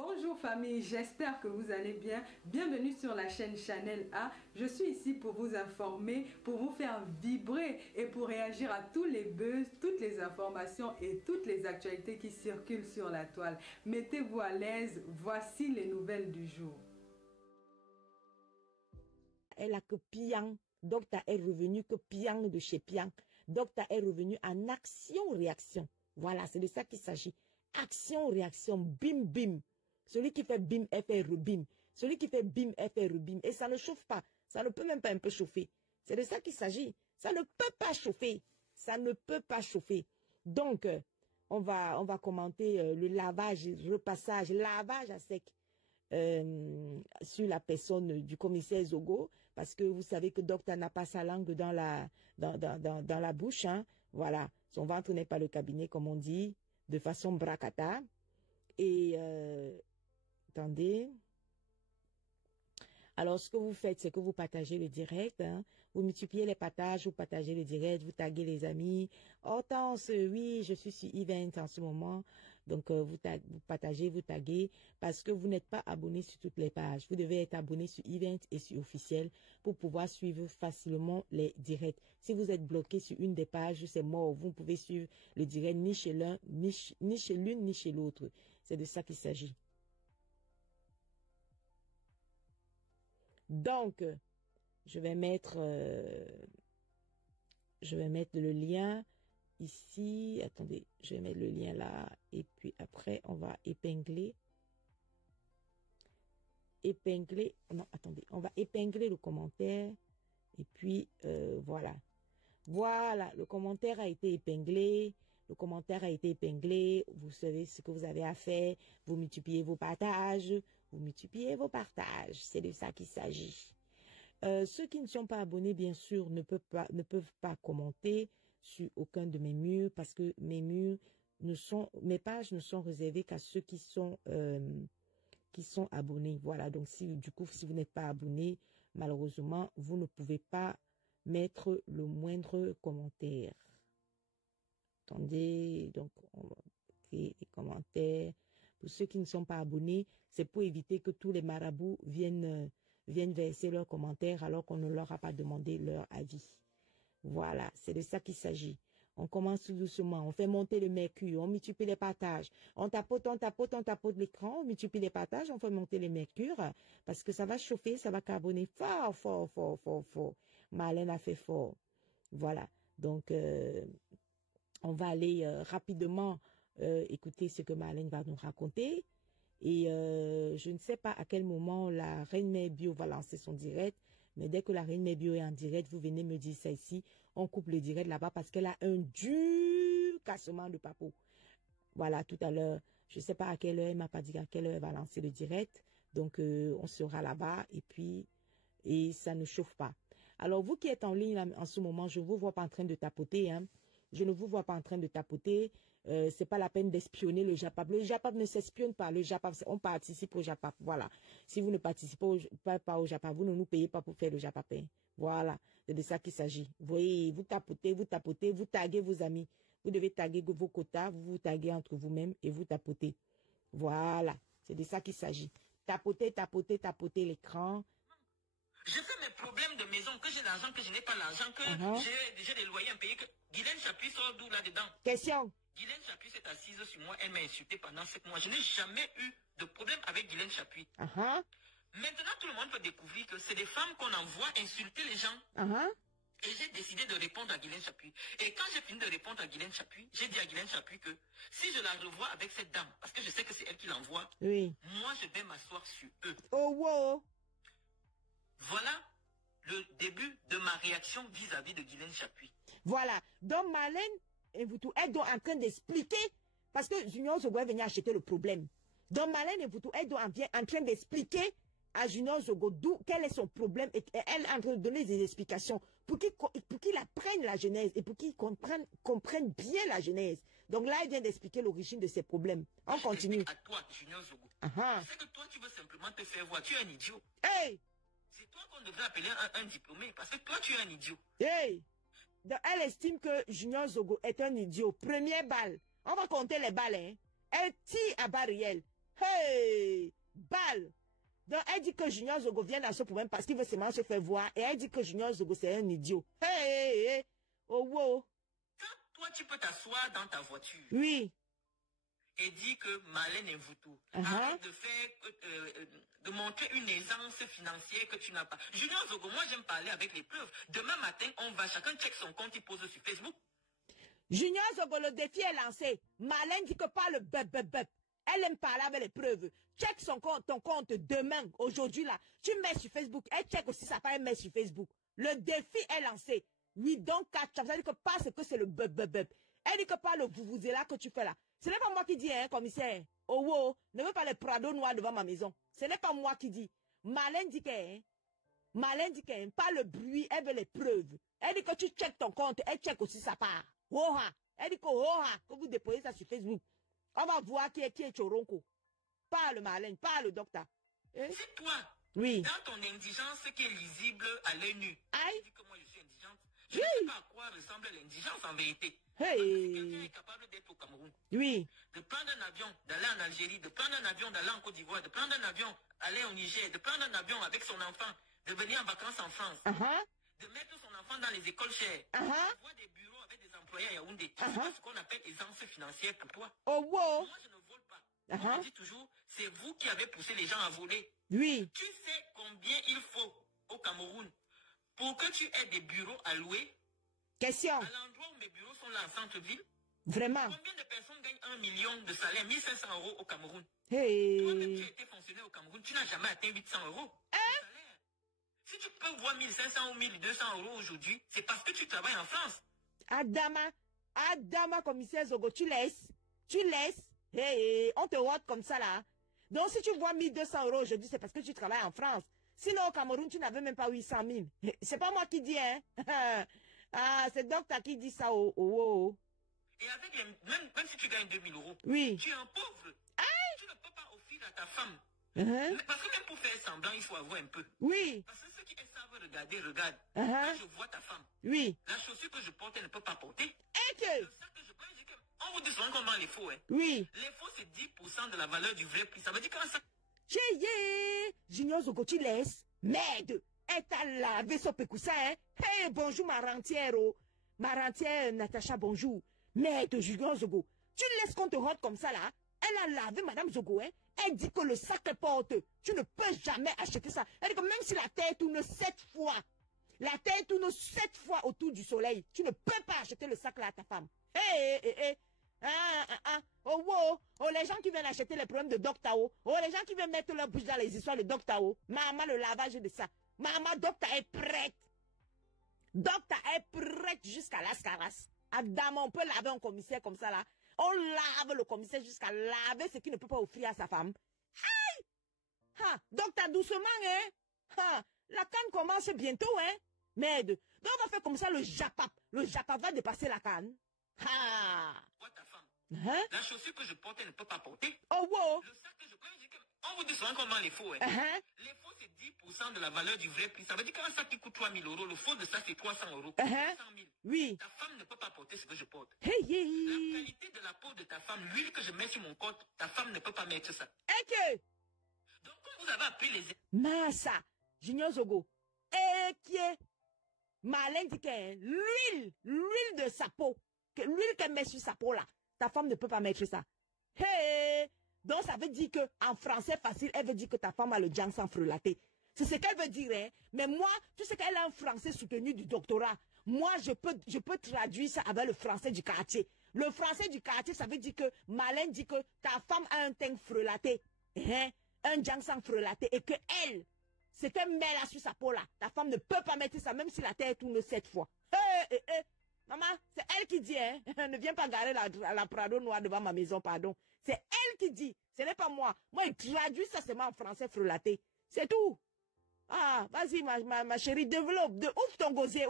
Bonjour famille, j'espère que vous allez bien. Bienvenue sur la chaîne Chanel A. Je suis ici pour vous informer, pour vous faire vibrer et pour réagir à tous les buzz, toutes les informations et toutes les actualités qui circulent sur la toile. Mettez-vous à l'aise, voici les nouvelles du jour. Elle a que Piang. Docteur est revenu que Piang de chez Piang. Docteur est revenu en action-réaction. Voilà, c'est de ça qu'il s'agit. Action-réaction, bim, bim. Celui qui fait bim, elle fait rebim. Celui qui fait bim, elle fait rebim. Et ça ne chauffe pas. Ça ne peut même pas un peu chauffer. C'est de ça qu'il s'agit. Ça ne peut pas chauffer. Ça ne peut pas chauffer. Donc, on va commenter le lavage, repassage, lavage à sec sur la personne du commissaire Zogo. Parce que vous savez que docteur n'a pas sa langue dans la bouche. Hein. Voilà. Son ventre n'est pas le cabinet, comme on dit, de façon bracata. Et... attendez. Alors, ce que vous faites, c'est que vous partagez le direct. Hein. Vous multipliez les partages, vous partagez le direct, vous taguez les amis. Hortense, oui, je suis sur Event en ce moment. Donc, vous partagez, vous taguez. Parce que vous n'êtes pas abonné sur toutes les pages. Vous devez être abonné sur Event et sur Officiel pour pouvoir suivre facilement les directs. Si vous êtes bloqué sur une des pages, c'est mort. Vous ne pouvez suivre le direct ni chez l'un, ni chez l'une, ni chez l'autre. C'est de ça qu'il s'agit. Donc, je vais mettre le lien ici. Attendez, je vais mettre le lien là. Et puis après, on va épingler. Non, attendez, on va épingler le commentaire. Et puis, voilà. Voilà, le commentaire a été épinglé. Le commentaire a été épinglé. Vous savez ce que vous avez à faire. Vous multipliez vos partages. Vous multipliez vos partages. C'est de ça qu'il s'agit. Ceux qui ne sont pas abonnés, bien sûr, ne peuvent pas commenter sur aucun de mes murs parce que mes pages ne sont réservées qu'à ceux qui sont abonnés. Voilà. Donc, du coup, si vous n'êtes pas abonné, malheureusement, vous ne pouvez pas mettre le moindre commentaire. Attendez, donc on va créer des commentaires. Pour ceux qui ne sont pas abonnés, c'est pour éviter que tous les marabouts viennent verser leurs commentaires alors qu'on ne leur a pas demandé leur avis. Voilà, c'est de ça qu'il s'agit. On commence tout doucement, on fait monter le mercure, on multiplie les partages. On tapote l'écran, on multiplie les partages, on fait monter le mercure parce que ça va chauffer, ça va carboner fort, fort, fort, fort, fort. Marlène a fait fort. Voilà, donc... on va aller rapidement écouter ce que Marlène va nous raconter. Et je ne sais pas à quel moment la Reine Mère Bio va lancer son direct. Mais dès que la Reine Mère Bio est en direct, vous venez me dire ça ici. On coupe le direct là-bas parce qu'elle a un dur cassement de papo. Voilà, tout à l'heure, je ne sais pas à quelle heure, elle m'a pas dit à quelle heure elle va lancer le direct. Donc, on sera là-bas et ça ne chauffe pas. Alors, vous qui êtes en ligne là, en ce moment, je ne vous vois pas en train de tapoter, hein. Je ne vous vois pas en train de tapoter. C'est pas la peine d'espionner le JAPAP. Le JAPAP ne s'espionne pas. Le JAPAP, on participe au JAPAP. Voilà. Si vous ne participez pas au JAPAP, vous ne nous payez pas pour faire le JAPAP. Hein. Voilà. C'est de ça qu'il s'agit. Vous voyez, vous tapotez, vous taguez vos amis. Vous devez taguer vos quotas, vous taguez entre vous-même et vous tapotez. Voilà. C'est de ça qu'il s'agit. Tapoter l'écran. Je fais mes problèmes de maison, que j'ai l'argent, que je n'ai pas l'argent, que j'ai des loyers à payer, que Guylaine Chapuis sort d'où là-dedans? Question. Guylaine Chapuis s'est assise sur moi, elle m'a insulté pendant 7 mois. Je n'ai jamais eu de problème avec Guylaine Chapuis. Maintenant, tout le monde peut découvrir que c'est des femmes qu'on envoie insulter les gens. Et j'ai décidé de répondre à Guylaine Chapuis. Et quand j'ai fini de répondre à Guylaine Chapuis, j'ai dit à Guylaine Chapuis que si je la revois avec cette dame, parce que je sais que c'est elle qui l'envoie, moi je vais m'asseoir sur eux. Oh wow. Voilà le début de ma réaction vis-à-vis de Guylaine Chapuis. Voilà. Donc Marlène, elle est donc en train d'expliquer, parce que Junior Zogo est venu acheter le problème. Donc Marlène elle est donc en train d'expliquer à Junior Zogo quel est son problème et elle est en train de donner des explications pour qu'il apprenne la genèse et pour qu'il comprenne bien la genèse. Donc là, elle vient d'expliquer l'origine de ses problèmes. On continue. À toi, Junior Zogo. C'est que toi, tu veux simplement te faire voir. Tu es un idiot. Hey! C'est toi qu'on devrait appeler un diplômé, parce que toi, tu es un idiot. Hey! Donc, elle estime que Junior Zogo est un idiot. Première balle. On va compter les balles, hein. Elle tire à balles réelles. Hey, balle. Donc, elle dit que Junior Zogo vient dans ce problème parce qu'il veut seulement se faire voir. Et elle dit que Junior Zogo, c'est un idiot. Hey. Oh, wow. Toi, tu peux t'asseoir dans ta voiture. Oui. Et dire que Marlène est Mvuto. Arrête de faire, de montrer une aisance financière que tu n'as pas. Junior Zogo, moi j'aime parler avec les preuves. Demain matin, on va chacun check son compte, il pose sur Facebook. Junior Zogo, le défi est lancé. Marlène dit que pas le bep. Elle aime parler avec les preuves. Check ton compte demain, aujourd'hui là. Tu mets sur Facebook. Elle check aussi ça, pas elle met sur Facebook. Le défi est lancé. Oui, donc, ça veut dire que pas ce que c'est le bep. Elle dit que pas le vous-vous-là que tu fais là. Ce n'est pas moi qui dis, hein, commissaire. Oh, wow, ne veux pas les Prado noirs devant ma maison. Ce n'est pas moi qui dis. Marlène dit que, pas le bruit, elle veut les preuves. Elle dit que tu check ton compte, elle check aussi sa part. Oha. Elle dit que vous déposez ça sur Facebook. On va voir qui est Choronko. Pas le Marlène, pas le docteur. C'est toi. Oui. Dans ton indigence qui est lisible à l'œil nu. Aïe. Tu dis que moi je suis indigente. Je ne sais pas à quoi ressemble l'indigence en vérité. Hey. Quelqu'un est capable d'être au Cameroun. Oui. De prendre un avion, d'aller en Algérie, de prendre un avion, d'aller en Côte d'Ivoire, de prendre un avion, aller au Niger, de prendre un avion avec son enfant, de venir en vacances en France, de mettre son enfant dans les écoles chères, de voir des bureaux avec des employés à Yaoundé. C'est ce qu'on appelle aisance financière pour toi. Oh, wow. Moi, je ne vole pas. On dit toujours, c'est vous qui avez poussé les gens à voler. Oui. Tu sais combien il faut au Cameroun pour que tu aies des bureaux à louer? Question. À l'endroit où mes bureaux sont là en centre-ville. Vraiment. Combien de personnes gagnent 1 million de salaire, 1500 € au Cameroun? Hey. Toi-même, tu as été fonctionnaire au Cameroun, tu n'as jamais atteint 800 € de salaire. Si tu peux voir 1500 ou 1200 € aujourd'hui, c'est parce que tu travailles en France. Adama, commissaire Zogo, tu laisses. Hey, on te vote comme ça là. Donc si tu vois 1200 € aujourd'hui, c'est parce que tu travailles en France. Sinon au Cameroun, tu n'avais même pas 800 000. C'est pas moi qui dis, hein. C'est docteur qui dit ça. Et avec même si tu gagnes 2000 €, oui. Tu es un pauvre. Tu ne peux pas offrir à ta femme. Parce que même pour faire semblant, il faut avoir un peu. Oui. Parce que ceux qui savent regarder, regarde. Quand je vois ta femme, oui. La chaussure que je porte, elle ne peut pas porter. Et que? Le sac que je prends, on vous dit souvent comment les faux, hein. Oui. Les faux, c'est 10% de la valeur du vrai prix. Ça veut dire qu'un sac... Junior Zogo, tu laisses. Merde. Elle t'a lavé son pécoussa, hein. Hey, bonjour ma rentière, Ma rentière, Natacha, bonjour. Merde, Junior Zogo. Tu laisses qu'on te rentre comme ça, là. Elle a lavé Madame Zogo, hein. Elle dit que le sac qu'elle porte, tu ne peux jamais acheter ça. Elle dit que même si la terre tourne 7 fois, autour du soleil, tu ne peux pas acheter le sac là à ta femme. Oh, les gens qui viennent acheter les problèmes de Docteur O. Oh, les gens qui viennent mettre leur bouche dans les histoires de Docteur O. Maman, le lavage de ça. Maman, Docteur est prête. Docteur est prête jusqu'à l'ascaras. Adam, on peut laver un commissaire comme ça là. On lave le commissaire jusqu'à laver ce qu'il ne peut pas offrir à sa femme. Aïe! Docteur, doucement, hein? La canne commence bientôt, hein? Merde. Donc on va faire comme ça le japap. Le japap va dépasser la canne. Moi, ta femme. La chaussure que je porte, elle ne peut pas porter. Oh, wow. Le sac que je prends, on vous dit souvent comment les faux, hein? Les faux, c'est 10% de la valeur du vrai prix. Ça veut dire qu'un sac qui coûte 3 000 €, le faux de ça, c'est 300 €. 300 000. Oui. Ta femme ne peut pas porter ce que je porte. La qualité de la peau de ta femme, l'huile que je mets sur mon corps, ta femme ne peut pas mettre ça. Et que? Donc, quand vous avez appris les... Massa, Junior Zogo. Et qui est? Marlène dit que l'huile de sa peau, l'huile qu'elle met sur sa peau là, ta femme ne peut pas mettre ça. Hey! Donc ça veut dire que en français facile, elle veut dire que ta femme a le jang sans frelaté. C'est ce qu'elle veut dire, hein. Mais moi, tu sais qu'elle a un français soutenu du doctorat. Moi, je peux traduire ça avec le français du quartier. Le français du quartier, ça veut dire que Marlène dit que ta femme a un teint frelaté, hein, un jang sans frelaté, et que elle, ce qu'elle met là sur sa peau là, ta femme ne peut pas mettre ça, même si la terre tourne 7 fois. Maman, c'est elle qui dit, hein, ne viens pas garer la Prado noire devant ma maison, pardon. C'est elle qui dit, ce n'est pas moi. Moi, il traduit ça seulement en français frelaté. C'est tout. Vas-y, ma chérie, développe. Ouvre ton gosier.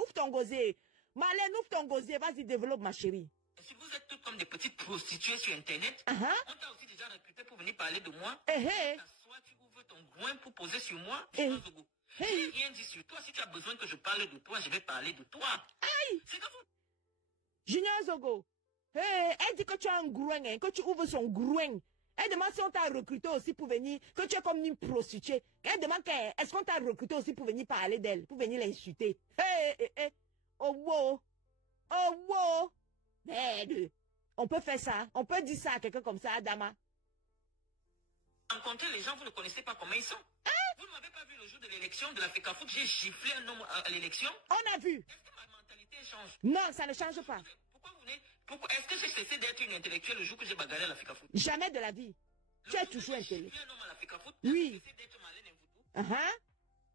Marlène, ouvre ton gosier. Vas-y, développe, ma chérie. Si vous êtes toutes comme des petites prostituées sur Internet, on t'a aussi déjà recruté pour venir parler de moi. Soit tu ouvres ton groin pour poser sur moi. Je n'ai rien dit sur toi. Si tu as besoin que je parle de toi, je vais parler de toi. Aïe! C'est comme vous. Junior Zogo. Elle dit que tu as un groin, hein, que tu ouvres son groin. Elle demande si on t'a recruté aussi pour venir, que tu es comme une prostituée. Elle demande est-ce qu'on t'a recruté aussi pour venir parler d'elle, pour venir l'insulter. Oh wow. Oh wow. Merde. On peut faire ça. On peut dire ça à quelqu'un comme ça, Adama. Rencontrer les gens, vous ne connaissez pas comment ils sont. Vous ne m'avez pas vu le jour de l'élection de la FECAFOOT, j'ai giflé un homme à l'élection. On a vu. Est-ce que ma mentalité change? Non, ça ne change pas. Pourquoi est-ce que j'ai cessé d'être une intellectuelle le jour que j'ai bagarré à la FECAFOOT? Jamais de la vie. Tu es toujours intelligent. Oui.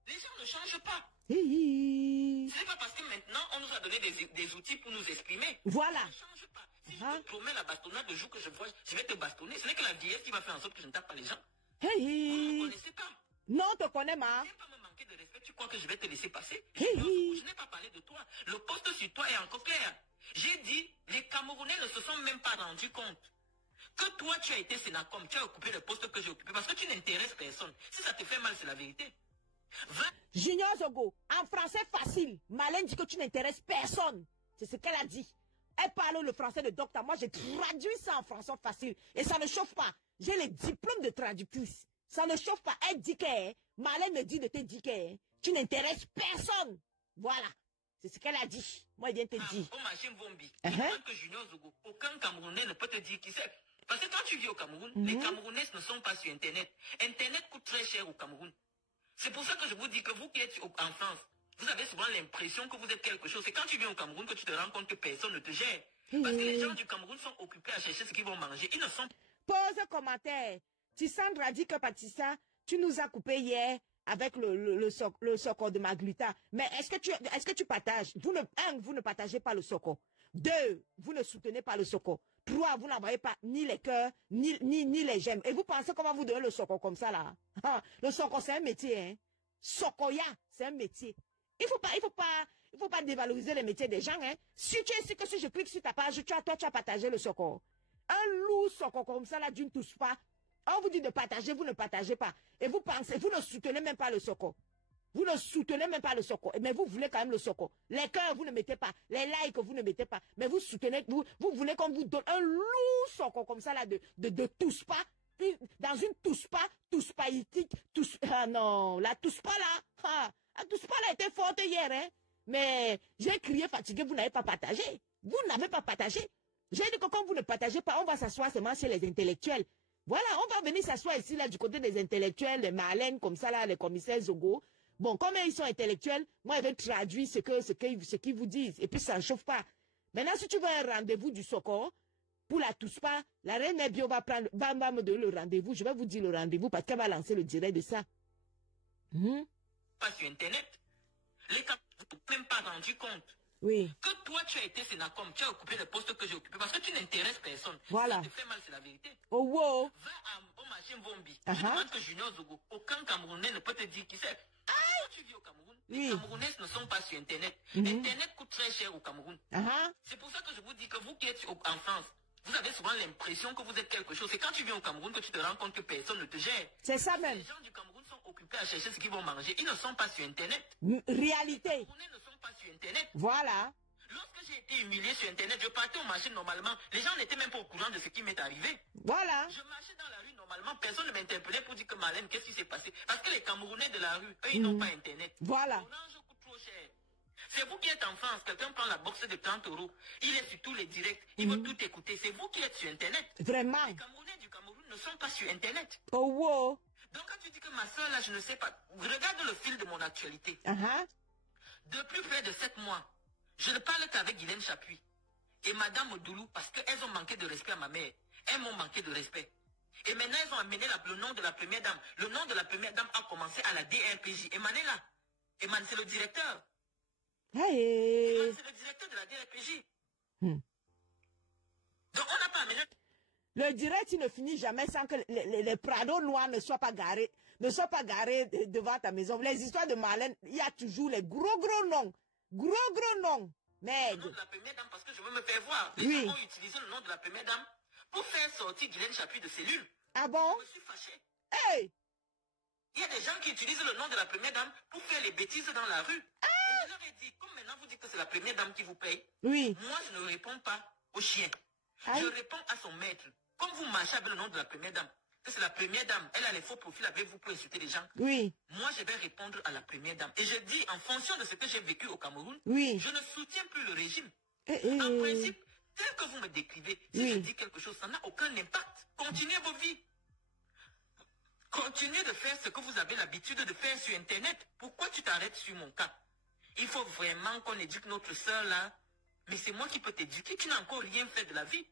Les gens ne changent pas. Ce n'est pas parce que maintenant on nous a donné des outils pour nous exprimer. Voilà. Ça ne change pas. Si je te promets la bastonnade le jour que je vois, je vais te bastonner. Ce n'est que la vieillesse qui va faire en sorte que je ne tape pas les gens. Vous ne me connaissez pas. Non, on te connaît, ma. Tu ne pas me manquer de respect. Tu crois que je vais te laisser passer? Je n'ai pas parlé de toi. Le poste sur toi est encore clair. J'ai dit, les Camerounais ne se sont même pas rendus compte que toi, tu as été Sénacom, tu as occupé le poste que j'ai occupé parce que tu n'intéresses personne. Si ça te fait mal, c'est la vérité. Junior Zogo, en français facile, Malène dit que tu n'intéresses personne. C'est ce qu'elle a dit. Elle parle le français de docteur. Moi, j'ai traduit ça en français facile. Et ça ne chauffe pas. J'ai les diplômes de traductrice. Ça ne chauffe pas. Elle dit que, Malène me dit de te dire que tu n'intéresses personne. Voilà. C'est ce qu'elle a dit. Moi, elle vient te dire. Que Junior Zogo, aucun Camerounais ne peut te dire qui c'est. Parce que quand tu vis au Cameroun, les Camerounais ne sont pas sur Internet. Internet coûte très cher au Cameroun. C'est pour ça que je vous dis que vous qui êtes en France, vous avez souvent l'impression que vous êtes quelque chose. C'est quand tu viens au Cameroun que tu te rends compte que personne ne te gère. Parce que les gens du Cameroun sont occupés à chercher ce qu'ils vont manger. Ils ne sont pas... Pose un commentaire. Tissandra dit que Patissa, tu nous as coupé hier avec le soco de Magluta. Mais est-ce que tu partages? Vous ne partagez pas le soco. 2, vous ne soutenez pas le soco. 3, vous n'envoyez pas ni les cœurs, ni les j'aime. Et vous pensez comment vous donnez le soco comme ça, là? Le soco, c'est un métier, hein. Sokoya, c'est un métier. Il faut pas dévaloriser les métiers des gens, hein. Si tu es sûr que si je clique sur ta page, tu as partagé le soco. Un loup soco comme ça, là, d'une touche pas. On vous dit de partager, vous ne partagez pas. Et vous pensez, vous ne soutenez même pas le soco. Vous ne soutenez même pas le soco. Mais vous voulez quand même le soco. Les cœurs, vous ne mettez pas. Les likes, vous ne mettez pas. Mais vous soutenez, vous voulez qu'on vous donne un lourd soco comme ça, là, de tous pas. Dans une tous pas éthique, ah non, la tous pas là. La tous pas là était forte hier, hein. Mais j'ai crié fatigué, vous n'avez pas partagé. Vous n'avez pas partagé. J'ai dit que quand vous ne partagez pas, on va s'asseoir seulement chez les intellectuels. Voilà, on va venir s'asseoir ici, là, du côté des intellectuels, les Malènes, comme ça, là, les commissaires Zogo. Bon, comme ils sont intellectuels, moi, je vais traduire ce qu'ils vous disent. Et puis, ça ne chauffe pas. Maintenant, si tu veux un rendez-vous du Soko, pour la Touspa, la reine Nebio va me donner le rendez-vous. Je vais vous dire le rendez-vous parce qu'elle va lancer le direct de ça. Pas sur Internet. Les Camerounais ne même pas rendu compte. Oui. Que toi, tu as été Sénacom, tu as occupé le poste que j'ai occupé parce que tu n'intéresses personne. Voilà. Ça te fait mal, c'est la vérité. Oh, wow. Va au marché Mvombi. Tu demandes que Junior Zogo, aucun Camerounais ne peut te dire qui c'est. Quand tu vis au Cameroun, les Camerounais ne sont pas sur Internet. Internet coûte très cher au Cameroun. C'est pour ça que je vous dis que vous qui êtes en France, vous avez souvent l'impression que vous êtes quelque chose. C'est quand tu viens au Cameroun que tu te rends compte que personne ne te gère. C'est ça même. Les gens du Cameroun sont occupés à chercher ce qu'ils vont manger. Ils ne sont pas sur Internet. Réalité. Les Camerounais ne sont pas sur Internet. Voilà. Lorsque j'ai été humilié sur Internet, je partais au marché normalement. Les gens n'étaient même pas au courant de ce qui m'est arrivé. Voilà. Je marchais dans la rue normalement. Personne ne m'interpellait pour dire que Malène, qu'est-ce qui s'est passé? Parce que les Camerounais de la rue, eux, ils n'ont pas Internet. Voilà. L'orange coûte trop cher. C'est vous qui êtes en France. Quelqu'un prend la box de 30 €. Il est sur tous les directs. Il veut tout écouter. C'est vous qui êtes sur Internet. Vraiment. Les Camerounais du Cameroun ne sont pas sur Internet. Oh, wow. Donc quand tu dis que ma soeur, là, je ne sais pas. Regarde le fil de mon actualité. Depuis près de 7 mois, je ne parle qu'avec Guylaine Chapuis et Madame Doulou parce qu'elles ont manqué de respect à ma mère. Elles m'ont manqué de respect. Et maintenant, elles ont amené le nom de la première dame. Le nom de la première dame a commencé à la DRPJ. Emanela. Eman, c'est le directeur. Eman, c'est le directeur de la DRPJ. Donc, on n'a pas amené... Le direct, il ne finit jamais sans que les prados noirs ne soient pas garés devant ta maison. Les histoires de Malène, il y a toujours les gros noms. Gros noms. Merde. Le nom de la première dame parce que je veux me faire voir. Les gens ont utilisé le nom de la première dame pour faire sortir Guylaine Chapuis de cellule. Ah bon? Je me suis fâché. Hey! Il y a des gens qui utilisent le nom de la première dame pour faire les bêtises dans la rue. Et je leur ai dit, comme maintenant vous dites que c'est la première dame qui vous paye, oui. Moi je ne réponds pas au chien. Je réponds à son maître. Comme vous marchez avec le nom de la première dame, c'est la première dame, elle a les faux profils avec vous pour insulter les gens. Oui. Moi, je vais répondre à la première dame. Et je dis, en fonction de ce que j'ai vécu au Cameroun, oui. je ne soutiens plus le régime. En principe, tel que vous me décrivez, si je dis quelque chose, ça n'a aucun impact. Continuez vos vies. Continuez de faire ce que vous avez l'habitude de faire sur Internet. Pourquoi tu t'arrêtes sur mon cas? Il faut vraiment qu'on éduque notre soeur là. Mais c'est moi qui peux t'éduquer. Tu n'as encore rien fait de la vie.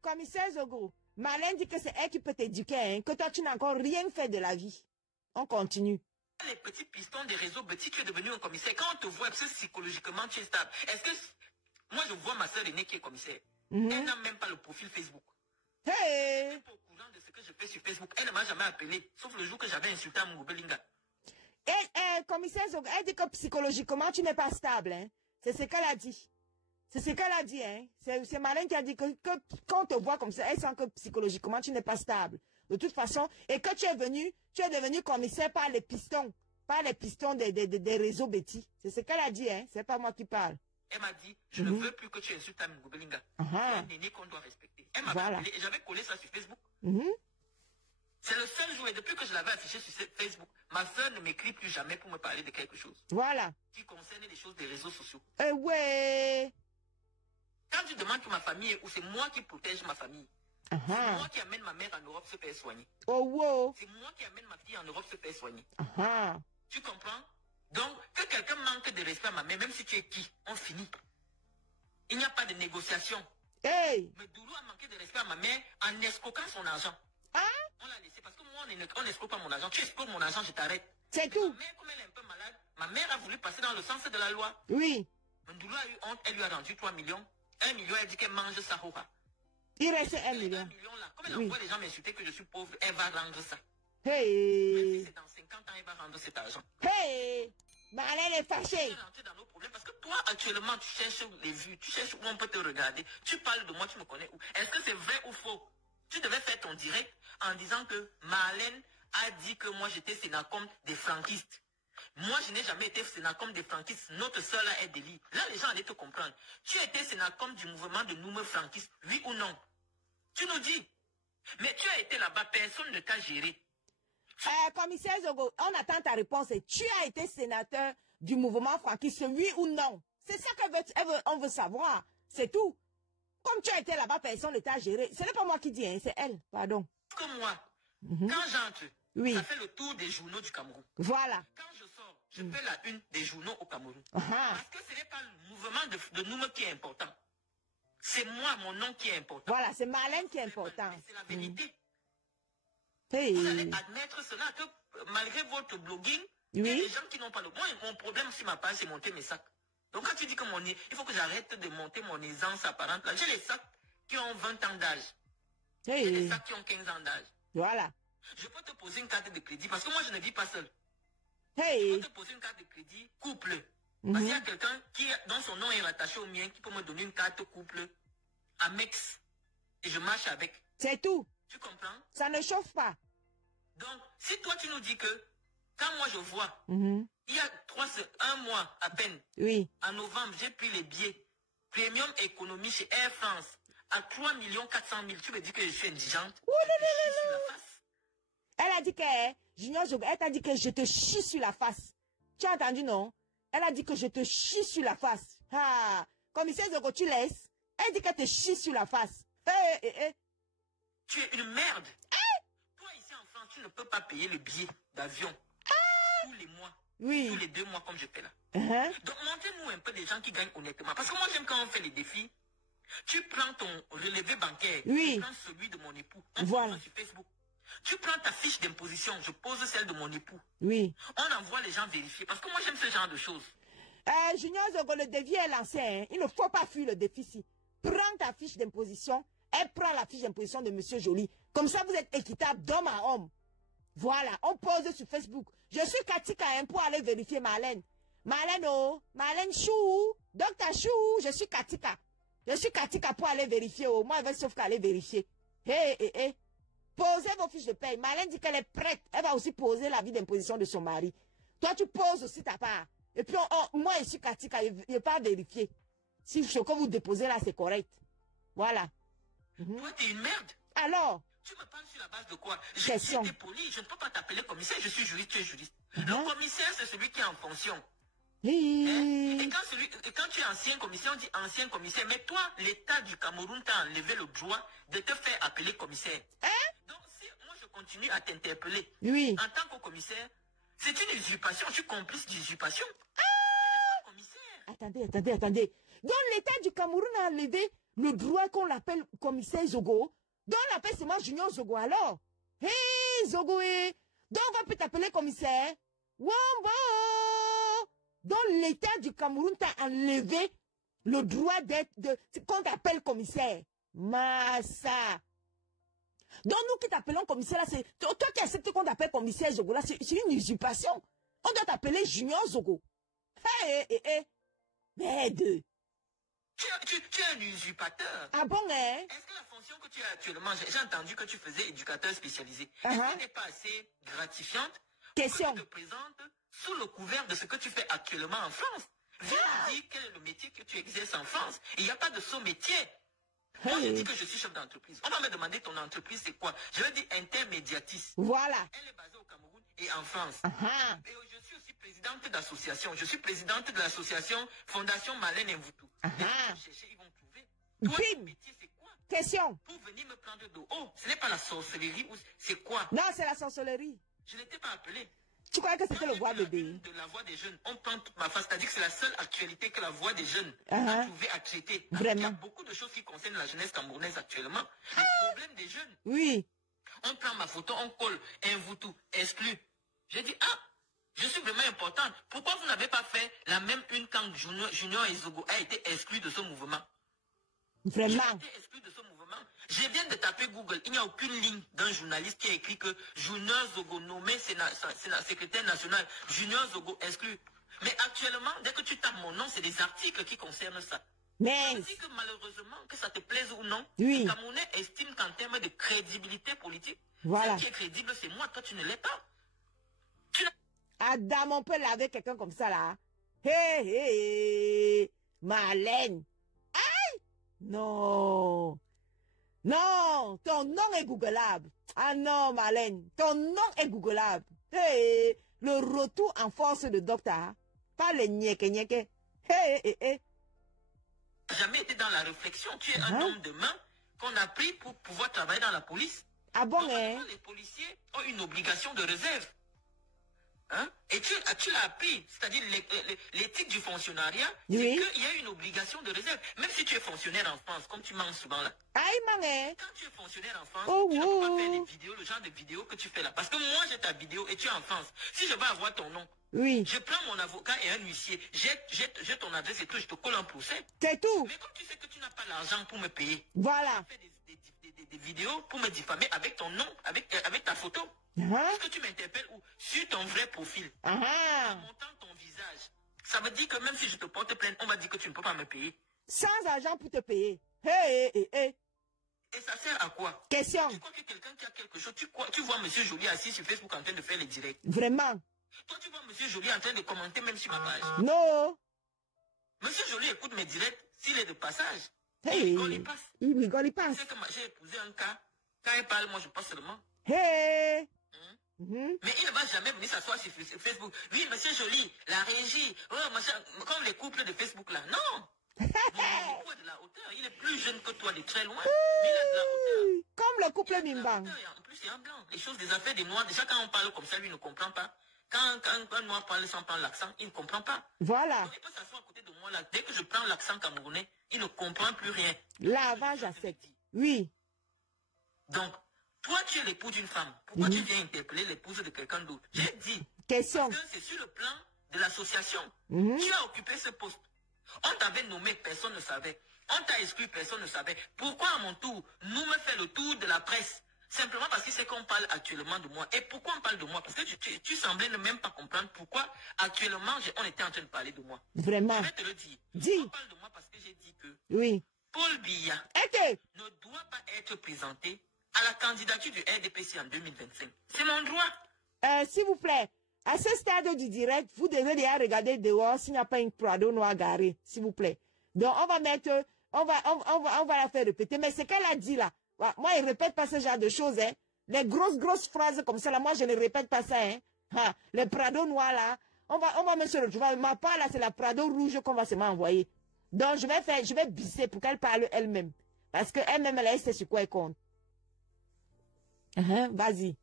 Commissaire Zogo, Marlène dit que c'est elle qui peut t'éduquer, hein, que toi tu n'as encore rien fait de la vie. On continue. Les petits pistons des réseaux petits, tu es devenu un commissaire. Quand on te voit, est-ce que psychologiquement tu es stable? Est-ce que... Moi je vois ma soeur aînée qui est commissaire. Elle n'a même pas le profil Facebook. Hey. Elle n'est pas au courant de ce que je fais sur Facebook. Elle ne m'a jamais appelé, sauf le jour que j'avais insulté à Mungo Belinga. Commissaire Zogo, elle dit que psychologiquement tu n'es pas stable. Hein. C'est ce qu'elle a dit. C'est ce qu'elle a dit. Hein. C'est Marlène qui a dit que quand on te voit comme ça, elle sent que psychologiquement tu n'es pas stable. De toute façon, et que tu es devenu commissaire par les pistons des réseaux bêtis. C'est ce qu'elle a dit. Hein. C'est pas moi qui parle. Elle m'a dit, je ne veux plus que tu insultes à Mungo Belinga. C'est un aîné qu'on doit respecter. Elle m'a appelé et j'avais collé ça sur Facebook. C'est le seul jour, et depuis que je l'avais affiché sur Facebook, ma soeur ne m'écrit plus jamais pour me parler de quelque chose. Voilà. Qui concerne les choses des réseaux sociaux. Ouais. Quand tu demandes que ma famille est où, c'est moi qui protège ma famille. C'est moi qui amène ma mère en Europe se faire soigner. Oh, wow. C'est moi qui amène ma fille en Europe se faire soigner. Ah. Tu comprends? Donc, que quelqu'un manque de respect à ma mère, même si tu es qui, on finit. Il n'y a pas de négociation. Hey. Mais Doulou a manqué de respect à ma mère en escroquant son argent. Ah? On l'a laissé parce que moi, on n'escroque pas mon argent. Tu escroques mon argent, je t'arrête. C'est tout. Ma mère, comme elle est un peu malade, ma mère a voulu passer dans le sens de la loi. Oui. Mais Doulou a eu honte, elle lui a rendu 3 millions. 1 million, elle dit qu'elle mange ça. Il reste 1 million. 1 million là. Comme elle envoie les gens m'insulter que je suis pauvre, elle va rendre ça. Hey. Même si c'est dans 50 ans, elle va rendre cet argent. Hey. Marlène est fâchée. Elle est rentrée dans nos problèmes parce que toi, actuellement, tu cherches les vues, tu cherches où on peut te regarder. Tu parles de moi, tu me connais où. Est-ce que c'est vrai ou faux? Tu devais faire ton direct en disant que Marlène a dit que moi j'étais sénacom des franquistes. Moi je n'ai jamais été sénacom des franquistes. Notre soeur là est délit. Là les gens allaient te comprendre. Tu étais sénacom du mouvement de Noumé franquiste, oui ou non? Tu nous dis. Mais tu as été là-bas, personne ne t'a géré. Commissaire Zogo, on attend ta réponse. Tu as été sénateur du mouvement franquiste, oui ou non? C'est ça qu'on veut savoir. C'est tout. Comme tu as été là-bas, personne ne t'a géré. Ce n'est pas moi qui dis, hein, c'est elle. Pardon. Comme moi, quand j'entre, ça fait le tour des journaux du Cameroun. Voilà. Quand je sors, je fais la une des journaux au Cameroun. Parce que ce n'est pas le mouvement de Noumé qui est important. C'est moi, mon nom qui est important. Voilà, c'est Marlène qui est important. C'est la vérité. Hey. Vous allez admettre cela, que malgré votre blogging, il y a des gens qui n'ont pas le... Moi, mon problème sur ma page, c'est monter mes sacs. Donc quand tu dis que il faut que j'arrête de monter mon aisance apparente, là, j'ai les sacs qui ont 20 ans d'âge. J'ai des sacs qui ont 15 ans d'âge. Voilà. Je peux te poser une carte de crédit parce que moi, je ne vis pas seul. Hey. Je peux te poser une carte de crédit couple. Parce qu'il y a quelqu'un dont son nom est rattaché au mien qui peut me donner une carte couple à Mex. Et je marche avec. C'est tout. Tu comprends? Ça ne chauffe pas. Donc, si toi, tu nous dis que quand moi je vois, il y a 1 mois à peine, en novembre, j'ai pris les billets Premium Économie chez Air France à 3 400 000. Tu me dis que je suis indigente? Elle a dit que, Junior Zogo, elle t'a dit que je te chie sur la face. Tu as entendu, non? Elle a dit que je te chie sur la face. Ah, commissaire Zogo, tu laisses? Elle dit qu'elle te chie sur la face. Tu es une merde. Toi, ici en France, tu ne peux pas payer le billet d'avion tous les mois. Tous les 2 mois, comme je fais là. Donc, montrez-nous un peu des gens qui gagnent honnêtement. Parce que moi, j'aime quand on fait les défis. Tu prends ton relevé bancaire. Je prends celui de mon époux. On voit sur Facebook. Tu prends ta fiche d'imposition. Je pose celle de mon époux. On envoie les gens vérifier. Parce que moi, j'aime ce genre de choses. Junior Zogo, le défi est lancé. Hein. Il ne faut pas fuir le déficit. Prends ta fiche d'imposition. Elle prend la fiche d'imposition de Monsieur Joly. Comme ça, vous êtes équitable d'homme à homme. Voilà, on pose sur Facebook. Je suis Katika hein, pour aller vérifier Marlène. Marlène, oh, Marlène Chou, Docteur Chou, je suis Katika. Je suis Katika pour aller vérifier. Oh, moi, je vais sauf qu'aller vérifier. Posez vos fiches de paye. Marlène dit qu'elle est prête. Elle va aussi poser la vie d'imposition de son mari. Toi, tu poses aussi ta part. Et puis, moi, je suis Katika. Je ne vais pas vérifier. Si ce que vous déposez là, c'est correct. Voilà. Toi, tu es une merde. Alors? Tu me parles sur la base de quoi? J'ai été poli, je ne peux pas t'appeler commissaire, je suis juriste, tu es juriste. Le commissaire, c'est celui qui est en fonction. Et quand tu es ancien commissaire, on dit ancien commissaire. Mais toi, l'État du Cameroun t'a enlevé le droit de te faire appeler commissaire. Donc, si moi je continue à t'interpeller en tant que commissaire, c'est une usurpation, je suis complice d'usurpation. Attendez. Donc, l'État du Cameroun a enlevé le droit qu'on l'appelle commissaire Zogo. Donc, on l'appelle seulement Junior Zogo alors. Hey, Zogo, donc on va peut t'appeler commissaire. Wombo! Donc, l'État du Cameroun t'a enlevé le droit d'être, qu'on t'appelle commissaire. Massa. Donc, nous qui t'appelons commissaire, là, c'est, toi qui acceptes qu'on t'appelle commissaire Zogo, là, c'est une usurpation. On doit t'appeler Junior Zogo. Merde. Tu es un usurpateur. Ah bon, hein? Est-ce que la fonction que tu as actuellement, j'ai entendu que tu faisais éducateur spécialisé, est-ce qu'elle n'est pas assez gratifiante? Question. Que tu te présentes sous le couvert de ce que tu fais actuellement en France. Viens me dire quel est le métier que tu exerces en France. Il n'y a pas de saut métier. Moi, je dis que je suis chef d'entreprise. On va me demander ton entreprise, c'est quoi? Je vais dire intermédiatiste. Voilà. Elle est basée au Cameroun et en France. Et je suis aussi présidente d'association. Je suis présidente de l'association Fondation Malène Mvoutou. Ils vont trouver. Toi, ton métier, c'est quoi? Question. Pour venir me prendre de haut. Ce n'est pas la sorcellerie ou c'est quoi? Non, c'est la sorcellerie. Je n'étais pas appelé. Tu crois que c'était le voix bébé? De la voix des jeunes. On prend toute ma face. C'est-à-dire que c'est la seule actualité que la voix des jeunes a trouvé à traiter. Vraiment. Il y a beaucoup de choses qui concernent la jeunesse camerounaise actuellement. Les problèmes des jeunes. Oui. On prend ma photo, on colle un Mvoutou exclu. J'ai dit, je suis vraiment importante. Pourquoi vous n'avez pas fait la même une quand Junior Zogo a été exclu de ce mouvement? Vraiment. J'ai été exclu de ce mouvement. Je viens de taper Google. Il n'y a aucune ligne d'un journaliste qui a écrit que Junior Zogo nommé secrétaire national. Junior Zogo exclu. Mais actuellement, dès que tu tapes mon nom, c'est des articles qui concernent ça. Mais... Ça veut dire que malheureusement, que ça te plaise ou non, les Camerounais estiment qu'en termes de crédibilité politique, voilà. Ce qui est crédible, c'est moi. Toi, tu ne l'es pas. Adam, on peut laver quelqu'un comme ça, là. Hé, Malène. Aïe! Non. Non, ton nom est googlable. Ah non, Malène, ton nom est googlable. Hey, le retour en force de docteur. Pas le nieke. Hey. Jamais été dans la réflexion. Tu es un homme de main qu'on a pris pour pouvoir travailler dans la police. Ah bon, les policiers ont une obligation de réserve. Et tu l'as appris, c'est-à-dire l'éthique du fonctionnariat, c'est qu'il y a une obligation de réserve. Même si tu es fonctionnaire en France, comme tu manges souvent là. Quand tu es fonctionnaire en France, tu ne peux pas faire les vidéos, le genre de vidéos que tu fais là. Parce que moi, j'ai ta vidéo et tu es en France. Si je veux avoir ton nom, je prends mon avocat et un huissier, j'ai ton adresse et tout, je te colle un procès. C'est tout. Mais comme tu sais que tu n'as pas l'argent pour me payer, voilà. tu fais des vidéos pour me diffamer avec ton nom, avec ta photo. Est-ce que tu m'interpelles ou sur ton vrai profil, en montant ton visage? Ça veut dire que même si je te porte plainte, on va dire que tu ne peux pas me payer. Sans argent pour te payer. Et ça sert à quoi? Question. Tu crois que quelqu'un qui a quelque chose, tu vois M. Joly assis sur Facebook en train de faire les directs? Vraiment? Toi, tu vois M. Joly en train de commenter même sur ma page? Non. M. Joly écoute mes directs s'il est de passage. Hey. Il rigole, il passe. Tu sais que j'ai épousé un cas. Quand il parle, moi je passe seulement. Hey. Mais il ne va jamais venir s'asseoir sur Facebook. Oui, monsieur Joly, la régie, comme les couples de Facebook là. Non. Mon époux est de la hauteur. Il est plus jeune que toi, de très loin. Il est de la hauteur. Comme le couple Mimbang. En plus, il est en blanc. Les choses des affaires des noirs, déjà quand on parle comme ça, lui ne comprend pas. Quand un noir parle sans prendre l'accent, il ne comprend pas. Voilà. Donc, il peut s'asseoir à côté de moi là. Dès que je prends l'accent camerounais, il ne comprend plus rien. Lavage à sec. Oui. Donc, toi, tu es l'époux d'une femme. Pourquoi tu viens interpeller l'épouse de quelqu'un d'autre? J'ai dit. Question. Parce que c'est sur le plan de l'association. Tu as occupé ce poste. On t'avait nommé, personne ne savait. On t'a exclu, personne ne savait. Pourquoi à mon tour, nous me fait le tour de la presse? Simplement parce que c'est qu'on parle actuellement de moi. Et pourquoi on parle de moi? Parce que tu semblais ne même pas comprendre pourquoi actuellement on était en train de parler de moi. Vraiment. Je vais te le dire. Dis. On parle de moi parce que j'ai dit que Paul Biya ne doit pas être présenté à la candidature du RDPC en 2025. C'est mon droit. S'il vous plaît, à ce stade du direct, vous devez déjà regarder dehors s'il n'y a pas une Prado noire garée, s'il vous plaît. Donc, on va mettre on va la faire répéter. Mais ce qu'elle a dit là, moi, il ne répète pas ce genre de choses. Hein. Les grosses phrases comme ça, là, moi, je ne répète pas ça. Hein. Les Prado noirs là, on va me se retrouver. Ma part là, c'est la Prado rouge qu'on va se m'envoyer. Donc, je vais bisser pour qu'elle parle elle-même. Parce qu'elle-même, elle sait sur quoi elle compte. Vas-y.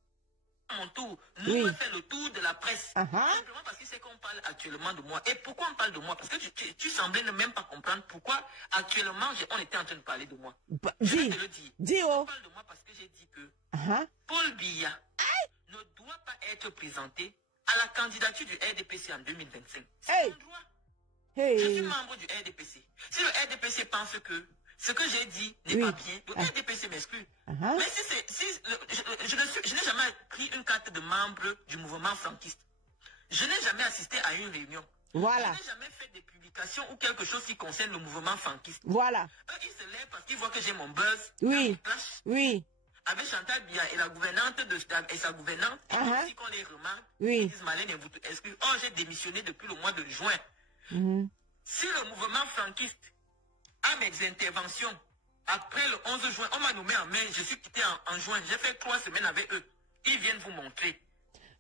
Mon tour, nous on fait le tour de la presse. Simplement parce que c'est qu'on parle actuellement de moi. Et pourquoi on parle de moi? Parce que tu semblais ne même pas comprendre pourquoi actuellement on était en train de parler de moi. Je vais te le dire. On parle de moi parce que j'ai dit que Paul Biya ne doit pas être présenté à la candidature du RDPC en 2025. C'est mon droit. Je suis membre du RDPC. Si le RDPC pense que ce que j'ai dit n'est pas bien, le RDPC m'exclus. Mais je n'ai jamais pris une carte de membre du mouvement franquiste. Je n'ai jamais assisté à une réunion. Voilà. Je n'ai jamais fait des publications ou quelque chose qui concerne le mouvement franquiste. Voilà. Eux, ils se lèvent parce qu'ils voient que j'ai mon buzz. Oui. Avec Chantal Biya et la gouvernante et sa gouvernante, et aussi qu'on les remarque, ils disent Marlène est vous exclu. Oh, j'ai démissionné depuis le mois de juin. Si le mouvement franquiste a mes interventions, après le 11 juin, on m'a nommé en mai, je suis quitté en juin, j'ai fait 3 semaines avec eux. Ils viennent vous montrer.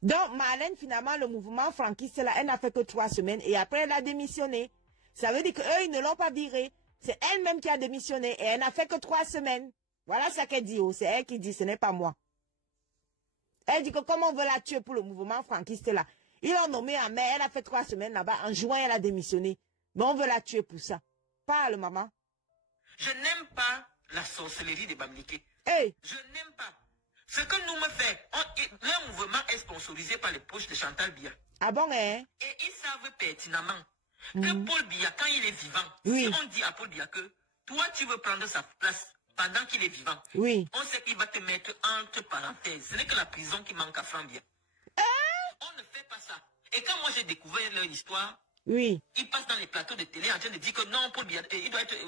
Donc, Marlène, finalement, le mouvement franquiste, là, elle n'a fait que 3 semaines et après, elle a démissionné. Ça veut dire qu'eux, ils ne l'ont pas virée. C'est elle-même qui a démissionné et elle n'a fait que 3 semaines. Voilà ce qu'elle dit. C'est elle qui dit, ce n'est pas moi. Elle dit que comment on veut la tuer pour le mouvement franquiste, là. Ils l'ont nommé en mai, elle a fait 3 semaines là-bas. En juin, elle a démissionné. Mais on veut la tuer pour ça. Parle, maman. Je n'aime pas la sorcellerie des Bamileke. Je n'aime pas. Ce que nous me fait, leur mouvement est sponsorisé par les poches de Chantal Biya. Ah bon, hein? Et ils savent pertinemment que Paul Biya, quand il est vivant, si on dit à Paul Biya que toi, tu veux prendre sa place pendant qu'il est vivant, on sait qu'il va te mettre entre parenthèses. Ce n'est que la prison qui manque à Franck Biya. On ne fait pas ça. Et quand moi j'ai découvert leur histoire, ils passent dans les plateaux de télé en train de dire que non, Paul Biya,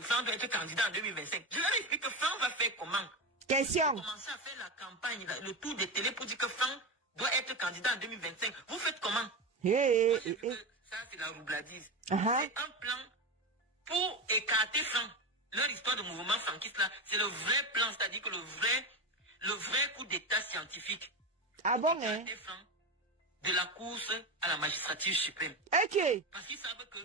Franck doit être candidat en 2025. Je leur explique que Franck va faire comment? Question. Vous commencez à faire la campagne, le tour des télé pour dire que Franck doit être candidat en 2025. Vous faites comment? Ça, c'est la roubladise. C'est un plan pour écarter Franck. Leur histoire de mouvement franquiste, là, c'est le vrai plan, c'est-à-dire que le vrai coup d'état scientifique. Ah bon, hein? De la course à la magistrature suprême. Ok. Parce qu'ils savent que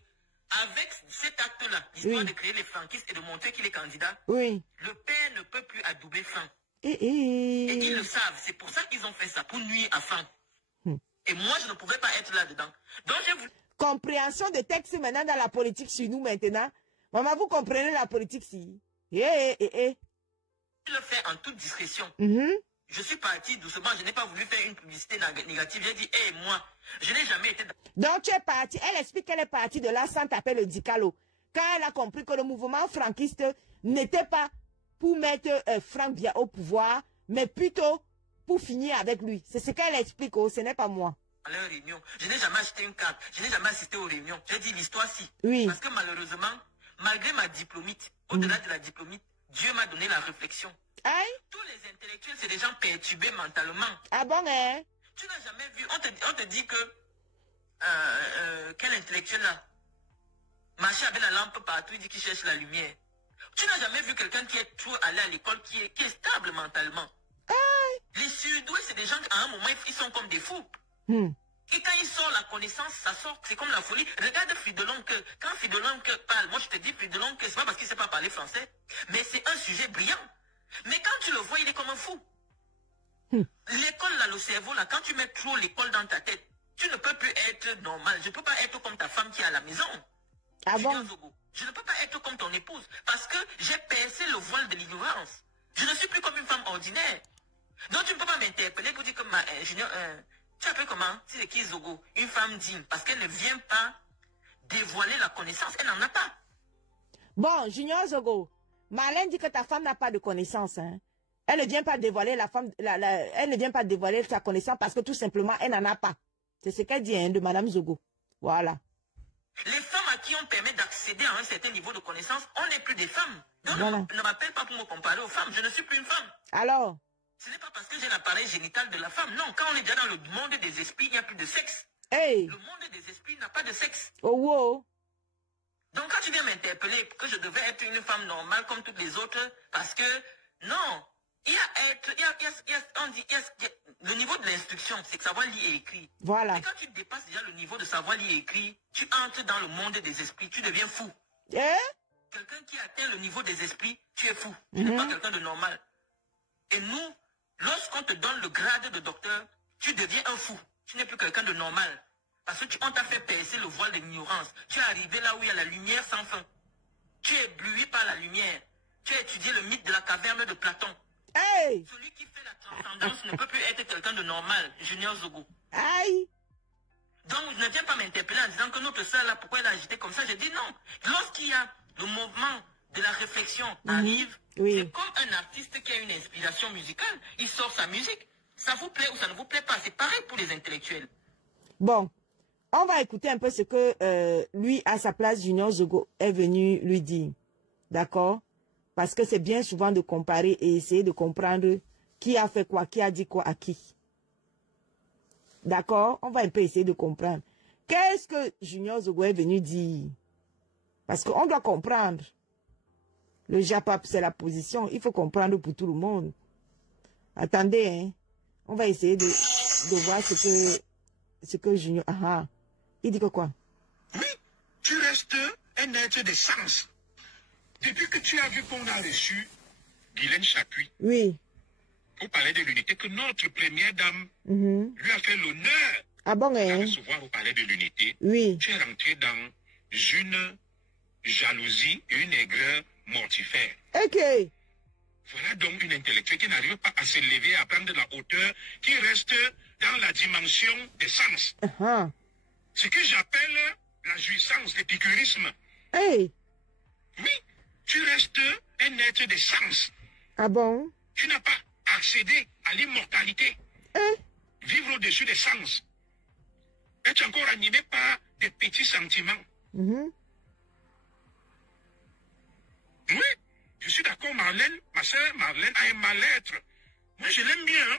avec cet acte-là, l'histoire de créer les franquistes et de montrer qu'il est candidat, le père ne peut plus adouber Franck. Et ils le savent. C'est pour ça qu'ils ont fait ça, pour nuire à Franck. Et moi, je ne pouvais pas être là-dedans. Donc, j'ai voulu... Compréhension de texte maintenant dans la politique sur nous maintenant. Maman, vous comprenez la politique si? Je le fais en toute discrétion. Je suis parti doucement, je n'ai pas voulu faire une publicité négative. J'ai dit, moi, je n'ai jamais été... Donc tu es parti, elle explique qu'elle est partie de là sans taper le dicalo. Quand elle a compris que le mouvement franquiste n'était pas pour mettre Franck Biya au pouvoir, mais plutôt pour finir avec lui. C'est ce qu'elle explique, ce n'est pas moi. À leur réunion, je n'ai jamais acheté une carte, je n'ai jamais assisté aux réunions. J'ai dit l'histoire si. Parce que malheureusement, malgré ma diplômite, au-delà de la diplômite, Dieu m'a donné la réflexion. Tous les intellectuels, c'est des gens perturbés mentalement. Ah bon, hein? Tu n'as jamais vu, on te dit que quel intellectuel là marche avec la lampe partout, il dit qu'il cherche la lumière. Tu n'as jamais vu quelqu'un qui est trop allé à l'école, qui est stable mentalement. Les surdoués, c'est des gens qui à un moment, ils sont comme des fous. Et quand ils sortent la connaissance, ça sort, c'est comme la folie. Regarde Fridolin, quand Fridolin parle, moi je te dis Fridolin, c'est pas parce qu'il ne sait pas parler français, mais c'est un sujet brillant. Mais quand tu le vois, il est comme un fou. L'école, là, le cerveau, là, quand tu mets trop l'école dans ta tête, tu ne peux plus être normal. Je ne peux pas être comme ta femme qui est à la maison. Ah bon? Je ne peux pas être comme ton épouse parce que j'ai percé le voile de l'ignorance. Je ne suis plus comme une femme ordinaire. Donc tu ne peux pas m'interpeller pour dire que tu appelles comment? C'est qui Zogo? Une femme digne parce qu'elle ne vient pas dévoiler la connaissance. Elle n'en a pas. Bon, Junior Zogo, Marlène dit que ta femme n'a pas de connaissance. Hein? Elle ne vient pas dévoiler elle ne vient pas dévoiler sa connaissance parce que tout simplement, elle n'en a pas. C'est ce qu'elle dit de Madame Zogo. Voilà. Les femmes à qui on permet d'accéder à un certain niveau de connaissance, on n'est plus des femmes. Donc ne m'appelle pas pour me comparer aux femmes. Je ne suis plus une femme. Alors? Ce n'est pas parce que j'ai l'appareil génital de la femme. Non, quand on est déjà dans le monde des esprits, il n'y a plus de sexe. Le monde des esprits n'a pas de sexe. Oh wow. Donc quand tu viens m'interpeller que je devais être une femme normale comme toutes les autres, parce que non, le niveau de l'instruction, c'est que savoir lire et écrire. Voilà. Et quand tu dépasses déjà le niveau de savoir lire et écrire, tu entres dans le monde des esprits, tu deviens fou. Quelqu'un qui atteint le niveau des esprits, tu es fou. Tu n'es pas quelqu'un de normal. Et nous, lorsqu'on te donne le grade de docteur, tu deviens un fou. Tu n'es plus quelqu'un de normal. Parce qu'on t'a fait percer le voile d'ignorance. Tu es arrivé là où il y a la lumière sans fin. Tu es ébloui par la lumière. Tu as étudié le mythe de la caverne de Platon. Hey! Celui qui fait la transcendance ne peut plus être quelqu'un de normal, Junior Zogo. Aïe! Donc, ne viens pas m'interpeller en disant que notre soeur là, pourquoi elle a agité comme ça. J'ai dit non. Lorsqu'il y a le mouvement de la réflexion arrive, c'est comme un artiste qui a une inspiration musicale. Il sort sa musique. Ça vous plaît ou ça ne vous plaît pas. C'est pareil pour les intellectuels. Bon, on va écouter un peu ce que lui, à sa place, Junior Zogo est venu lui dire. D'accord? Parce que c'est bien souvent de comparer et essayer de comprendre qui a fait quoi, qui a dit quoi à qui. D'accord? On va un peu essayer de comprendre. Qu'est-ce que Junior Zogo est venu dire? Parce qu'on doit comprendre. Le Japap, c'est la position. Il faut comprendre pour tout le monde. Attendez, hein. On va essayer de voir ce que Junior... Il dit que quoi? Oui, tu restes un être de sens. Depuis que tu as vu qu'on a reçu Guylaine Chapuis. Oui. Au palais de l'unité, que notre première dame lui a fait l'honneur de recevoir au palais de l'unité. Oui. Tu es rentré dans une jalousie et une aigreur mortifère. Ok. Voilà donc une intellectuelle qui n'arrive pas à se lever, à prendre de la hauteur, qui reste dans la dimension des sens. Ce que j'appelle la jouissance, l'épicurisme. Hey. Oui, tu restes un être de sens. Ah bon? Tu n'as pas accédé à l'immortalité. Vivre au-dessus des sens. Es-tu encore animé par des petits sentiments? Oui, je suis d'accord, Marlène. Ma soeur Marlène a un mal-être. Moi, je l'aime bien.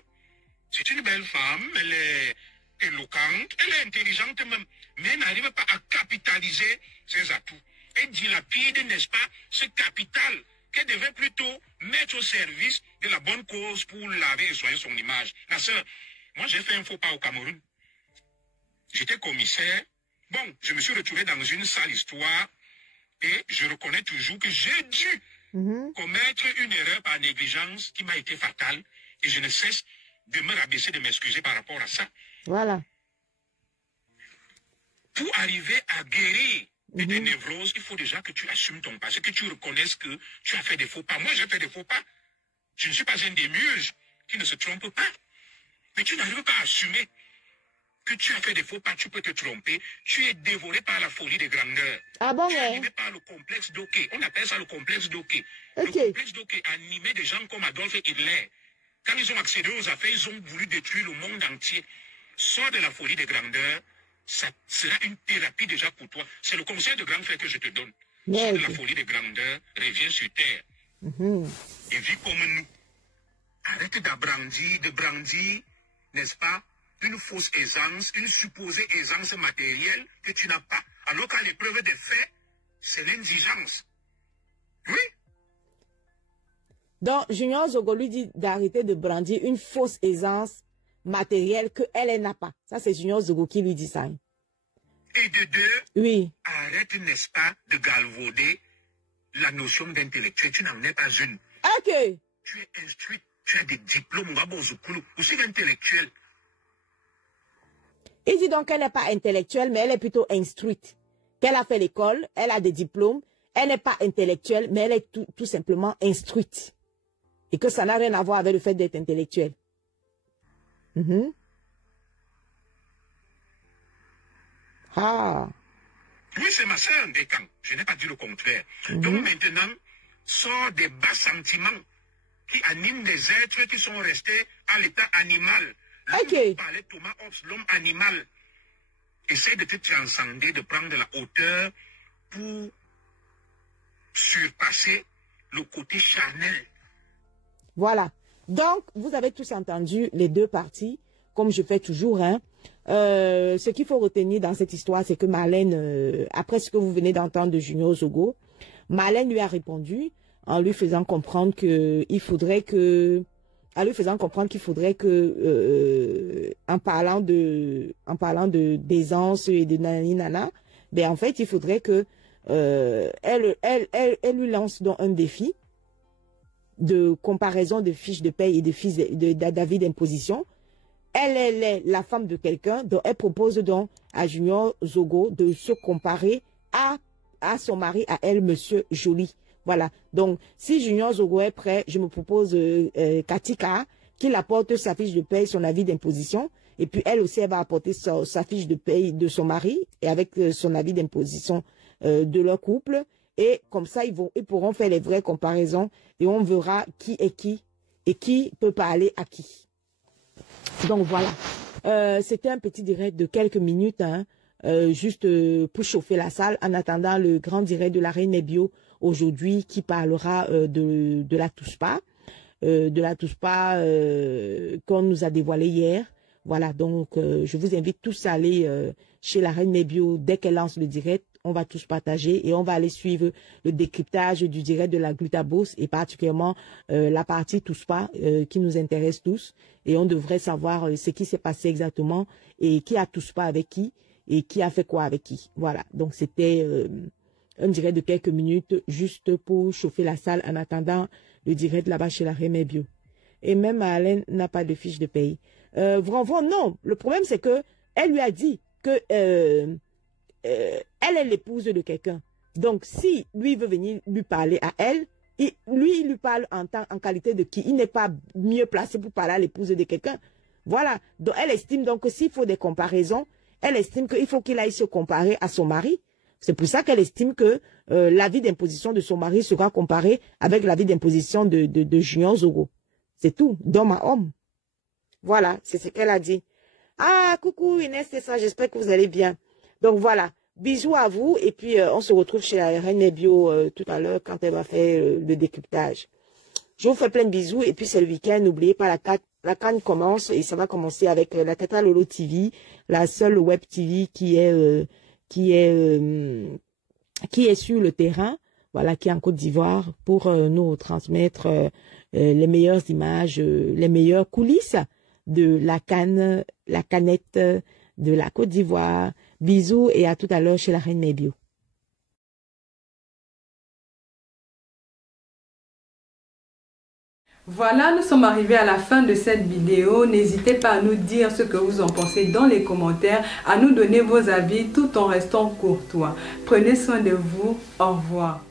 C'est une belle femme, elle est éloquente, elle est intelligente même, mais elle n'arrive pas à capitaliser ses atouts. Elle dilapide, n'est-ce pas, ce capital qu'elle devait plutôt mettre au service de la bonne cause pour laver et soigner son image. Ma soeur, moi j'ai fait un faux pas au Cameroun. J'étais commissaire. Bon, je me suis retrouvé dans une sale histoire et je reconnais toujours que j'ai dû commettre une erreur par négligence qui m'a été fatale et je ne cesse de me rabaisser, de m'excuser par rapport à ça. Voilà. Pour arriver à guérir de tes névroses, il faut déjà que tu assumes ton passé, que tu reconnaisses que tu as fait des faux pas. Moi, j'ai fait des faux pas. Je ne suis pas un démiurge qui ne se trompe pas. Mais tu n'arrives pas à assumer que tu as fait des faux pas, tu peux te tromper. Tu es dévoré par la folie de grandeur. Ah bon, tu es animé par le complexe d'Oké. On appelle ça le complexe d'Oké. Okay. Le complexe d'Oké animait des gens comme Adolf Hitler. Quand ils ont accédé aux affaires, ils ont voulu détruire le monde entier. Sors de la folie de grandeur, ça sera une thérapie déjà pour toi. C'est le conseil de grand frère que je te donne. Sors de la folie de grandeur, reviens sur terre. Et vis comme nous. Arrête de brandir, n'est-ce pas, une fausse aisance, une supposée aisance matérielle que tu n'as pas. Alors qu'à l'épreuve des faits, c'est l'indigence. Oui. Donc, Junior Zogo lui dit d'arrêter de brandir une fausse aisance matérielle qu'elle n'a pas. Ça, c'est Junior Zogo qui lui dit ça. Et de deux, oui. Arrête, n'est-ce pas, de galvauder la notion d'intellectuel. Tu n'en es pas une. Ok. Tu es instruit, tu as des diplômes, aussi intellectuel. Il dit donc qu'elle n'est pas intellectuelle, mais elle est plutôt instruite. Qu'elle a fait l'école, elle a des diplômes, elle n'est pas intellectuelle, mais elle est tout simplement instruite. Et que ça n'a rien à voir avec le fait d'être intellectuelle. Ah. Oui, c'est ma sœur Ndekang. Je n'ai pas dit le contraire. Donc maintenant, sort des bas sentiments qui animent des êtres qui sont restés à l'état animal. Ok. Parlait Thomas Hobbes, l'homme animal. Essaye de te transcender, de prendre de la hauteur pour surpasser le côté charnel. Voilà. Donc, vous avez tous entendu les deux parties. comme je fais toujours. Hein. Ce qu'il faut retenir dans cette histoire, c'est que Marlène, après ce que vous venez d'entendre de Junior Zogo, Marlène lui a répondu en lui faisant comprendre qu'il faudrait que, en parlant de d'aisance et de naninana, ben en fait, il faudrait que elle lui lance donc un défi de comparaison de fiches de paye et d'avis d'imposition. Elle est la femme de quelqu'un, donc elle propose donc à Junior Zogo de se comparer à son mari, à elle, Monsieur Joly. Voilà. Donc, si Junior Zogo est prêt, je me propose Katika, qu'il apporte sa fiche de paye, son avis d'imposition. Et puis, elle aussi, elle va apporter sa fiche de paye de son mari et avec son avis d'imposition de leur couple. Et comme ça, ils pourront faire les vraies comparaisons et on verra qui est qui et qui peut parler à qui. Donc, voilà. C'était un petit direct de quelques minutes, hein, juste pour chauffer la salle en attendant le grand direct de la Reine Nebio aujourd'hui qui parlera de la TOUSPA. Qu'on nous a dévoilé hier. Voilà, donc je vous invite tous à aller chez la Reine Nebio dès qu'elle lance le direct. On va tous partager et on va aller suivre le décryptage du direct de la Glutabos et particulièrement la partie TOUSPA qui nous intéresse tous. Et on devrait savoir ce qui s'est passé exactement et qui a TOUSPA avec qui et qui a fait quoi avec qui. Voilà, donc c'était un direct de quelques minutes juste pour chauffer la salle en attendant le direct là-bas chez la Reine Nebio. Et même Alain n'a pas de fiche de paye. Non, le problème c'est que elle lui a dit que elle est l'épouse de quelqu'un. Donc si lui veut venir lui parler à elle, il lui parle en qualité de qui? Il n'est pas mieux placé pour parler à l'épouse de quelqu'un. Voilà. Donc elle estime donc que s'il faut des comparaisons, elle estime qu'il faut qu'il aille se comparer à son mari. C'est pour ça qu'elle estime que l'avis d'imposition de son mari sera comparé avec l'avis d'imposition de Junior Zogo. C'est tout, d'homme à homme. Voilà, c'est ce qu'elle a dit. Ah, coucou Inès, c'est ça, j'espère que vous allez bien. Donc voilà, bisous à vous et puis on se retrouve chez la Reine Nebio tout à l'heure quand elle va faire le décryptage. Je vous fais plein de bisous et puis c'est le week-end, n'oubliez pas la canne commence et ça va commencer avec la Tata Lolo TV, la seule web TV qui est sur le terrain, voilà, qui est en Côte d'Ivoire pour nous transmettre les meilleures images, les meilleures coulisses de la canette de la Côte d'Ivoire. Bisous et à tout à l'heure chez la Reine Nebio. Voilà, nous sommes arrivés à la fin de cette vidéo. N'hésitez pas à nous dire ce que vous en pensez dans les commentaires, à nous donner vos avis tout en restant courtois. Prenez soin de vous. Au revoir.